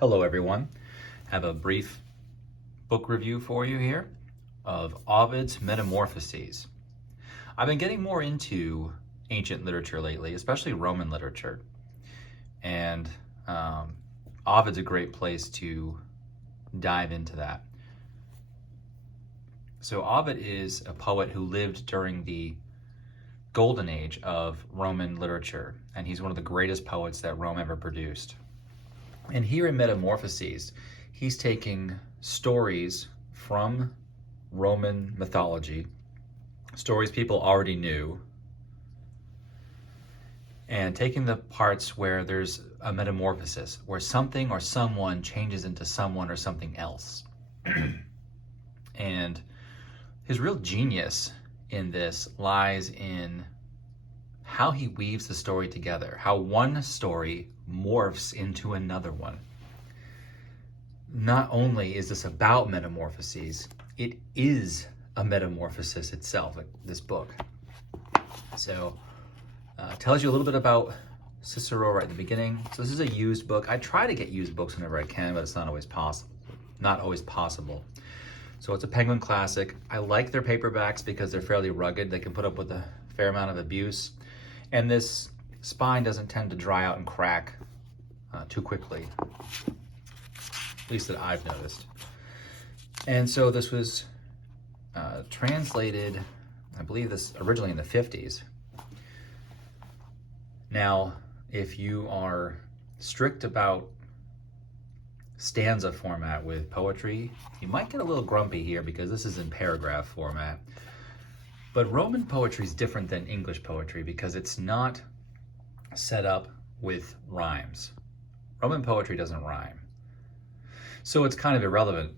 Hello everyone. Have a brief book review for you here of Ovid's Metamorphoses. I've been getting more into ancient literature lately, especially Roman literature. And Ovid's a great place to dive into that. So Ovid is a poet who lived during the golden age of Roman literature, and he's one of the greatest poets that Rome ever produced. And here in Metamorphoses, he's taking stories from Roman mythology, stories people already knew, and taking the parts where there's a metamorphosis, where something or someone changes into someone or something else. And his real genius in this lies in how he weaves the story together, how one story morphs into another one. Not only is this about metamorphoses, it is a metamorphosis itself, like this book. So tells you a little bit about Cicero right at the beginning. So this is a used book. I try to get used books whenever I can, but it's not always possible. So it's a Penguin classic. I like their paperbacks because they're fairly rugged. They can put up with a fair amount of abuse. And this spine doesn't tend to dry out and crack too quickly, at least that I've noticed. And so this was translated, I believe this originally in the 50s. Now, if you are strict about stanza format with poetry, you might get a little grumpy here because this is in paragraph format. But Roman poetry is different than English poetry because it's not set up with rhymes. Roman poetry doesn't rhyme. So it's kind of irrelevant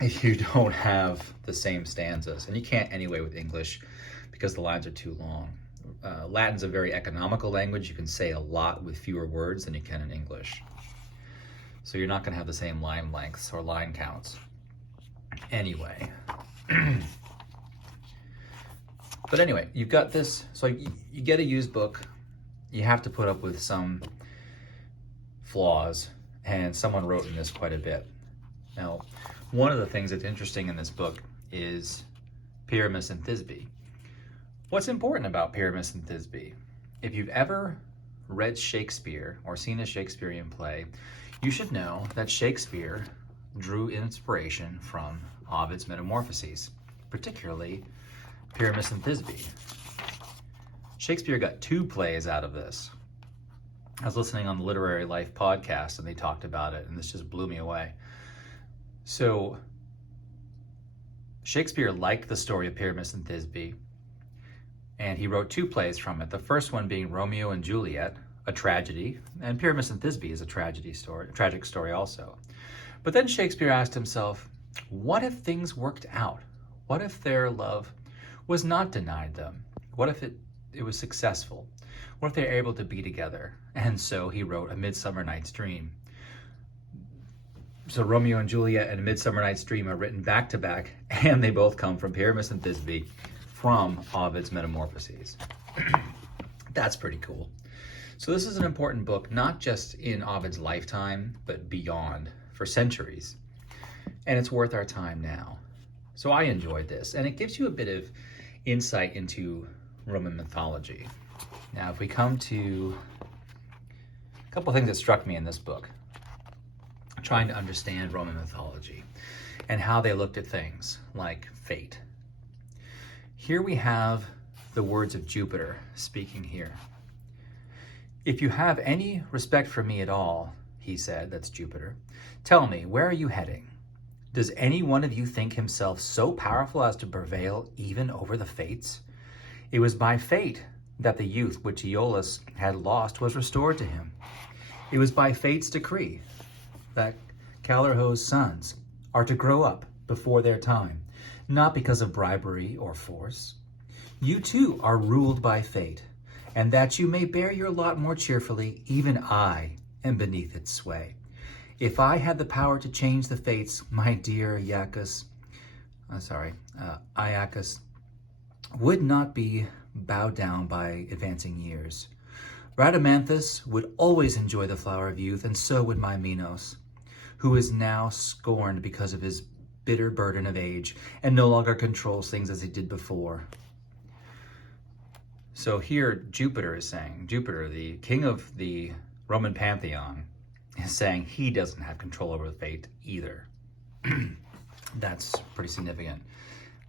if you don't have the same stanzas. And you can't anyway with English because the lines are too long. Latin's a very economical language. You can say a lot with fewer words than you can in English. So you're not going to have the same line lengths or line counts. Anyway. But anyway, you've got this, so you get a used book, you have to put up with some flaws, and someone wrote in this quite a bit. Now, one of the things that's interesting in this book is Pyramus and Thisbe. What's important about Pyramus and Thisbe? If you've ever read Shakespeare or seen a Shakespearean play, you should know that Shakespeare drew inspiration from Ovid's Metamorphoses, particularly Pyramus and Thisbe. Shakespeare got 2 plays out of this. I was listening on the Literary Life podcast and they talked about it, and this just blew me away. So Shakespeare liked the story of Pyramus and Thisbe, and he wrote 2 plays from it. The first one being Romeo and Juliet, a tragedy, and Pyramus and Thisbe is a tragic story also. But then Shakespeare asked himself, what if things worked out? What if their love was not denied them? What if it was successful? What if they were able to be together? And so he wrote A Midsummer Night's Dream. So Romeo and Juliet and A Midsummer Night's Dream are written back to back, and they both come from Pyramus and Thisbe from Ovid's Metamorphoses. That's pretty cool. So this is an important book, not just in Ovid's lifetime, but beyond, for centuries. And it's worth our time now. So I enjoyed this, and it gives you a bit of insight into Roman mythology. Now, if we come to a couple of things that struck me in this book, trying to understand Roman mythology and how they looked at things like fate. Here we have the words of Jupiter speaking here. If you have any respect for me at all, he said, that's Jupiter, tell me, where are you heading? Does any one of you think himself so powerful as to prevail even over the fates? It was by fate that the youth which Aeolus had lost was restored to him. It was by fate's decree that Callirhoe's sons are to grow up before their time, not because of bribery or force. You too are ruled by fate, and that you may bear your lot more cheerfully, even I am beneath its sway. If I had the power to change the fates, my dear Iacchus would not be bowed down by advancing years. Rhadamanthus would always enjoy the flower of youth, and so would my Minos, who is now scorned because of his bitter burden of age and no longer controls things as he did before. So here Jupiter is saying, Jupiter, the king of the Roman pantheon, is saying he doesn't have control over fate either. That's pretty significant.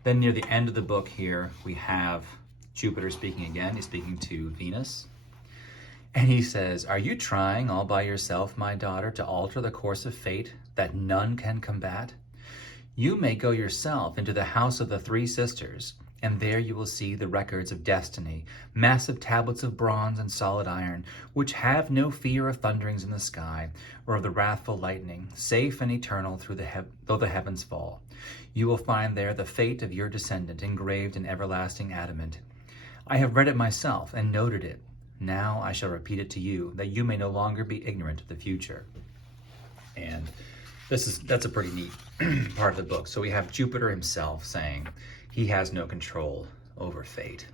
Then near the end of the book here, we have Jupiter speaking again. He's speaking to Venus. And he says, "Are you trying all by yourself, my daughter, to alter the course of fate that none can combat? You may go yourself into the house of the three sisters, and there you will see the records of destiny, massive tablets of bronze and solid iron, which have no fear of thunderings in the sky, or of the wrathful lightning, safe and eternal though the heavens fall. You will find there the fate of your descendant engraved in everlasting adamant. I have read it myself and noted it. Now I shall repeat it to you, that you may no longer be ignorant of the future." And that's a pretty neat part of the book. So we have Jupiter himself saying he has no control over fate,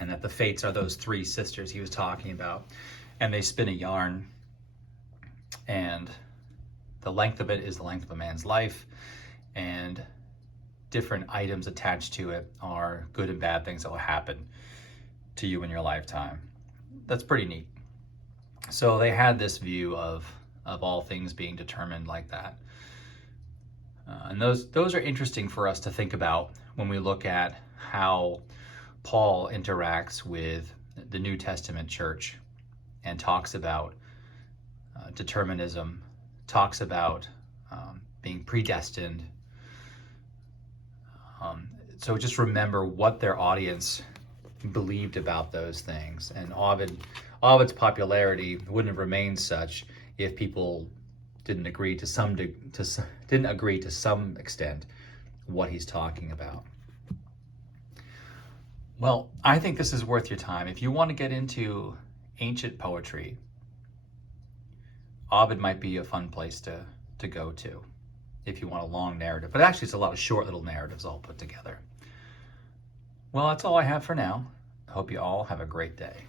and that the fates are those three sisters he was talking about, and they spin a yarn, and the length of it is the length of a man's life, and different items attached to it are good and bad things that will happen to you in your lifetime. That's pretty neat. So they had this view of all things being determined like that. And those are interesting for us to think about when we look at how Paul interacts with the New Testament church and talks about determinism, talks about being predestined. So just remember what their audience believed about those things. And Ovid's popularity wouldn't have remained such if people didn't agree to some extent what he's talking about. Well, I think this is worth your time. If you want to get into ancient poetry, Ovid might be a fun place to go to if you want a long narrative. But actually, it's a lot of short little narratives all put together. Well, that's all I have for now. I hope you all have a great day.